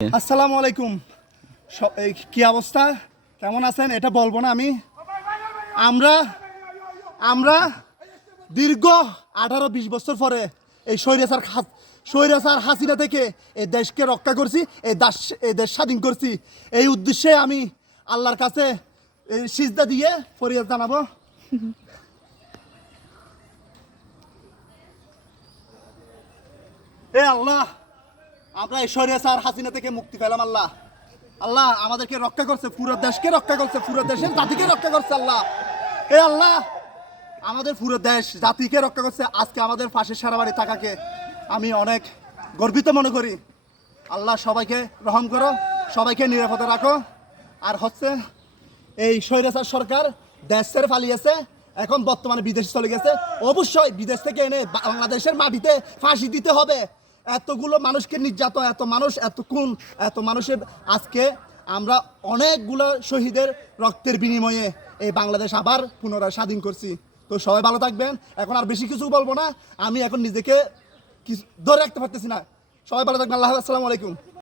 আসসালামু আলাইকুম। কি অবস্থা, কেমন আছেন এটা বলবো না আমি। আমরা আমরা দীর্ঘ 18-20 বছর পরে এই স্বৈরাচার হাসিনা থেকে এই দেশকে রক্ষা করছি, এই দেশ স্বাধীন করছি। এই উদ্দেশ্যে আমি আল্লাহর কাছে সিজদা দিয়ে ফরিয়াদ জানাবো। হে আল্লাহ, আমরা এই স্বৈরাচার হাসিনা থেকে মুক্তি পেলাম। আল্লাহ আল্লাহ আমাদেরকে রক্ষা করছে, পুরো দেশকে রক্ষা করছে, পুরো দেশের জাতিকে রক্ষা করছে। আল্লাহ হে আল্লাহ, আমাদের পুরো দেশ জাতিকে রক্ষা করছে। আজকে আমাদের পাশে সারাবাড়ি থাকাকে আমি অনেক গর্বিত মনে করি। আল্লাহ সবাইকে রহম করো, সবাইকে নিরাপদে রাখো। আর হচ্ছে এই স্বৈরাচার সরকার দেশ ছেড়ে পালিয়েছে, এখন বর্তমানে বিদেশে চলে গেছে। অবশ্যই বিদেশ থেকে এনে বাংলাদেশের মাটিতে ফাঁসি দিতে হবে। এতগুলো মানুষকে নির্যাতন, এত মানুষ, এত খুন, এত মানুষের আজকে আমরা অনেকগুলো শহীদের রক্তের বিনিময়ে এই বাংলাদেশ আবার পুনরায় স্বাধীন করছি। তো সবাই ভালো থাকবেন। এখন আর বেশি কিছু বলবো না, আমি এখন নিজেকে ধরে রাখতে পারতেছি না। সবাই ভালো থাকবেন। আল্লাহ, আসসালামু আলাইকুম।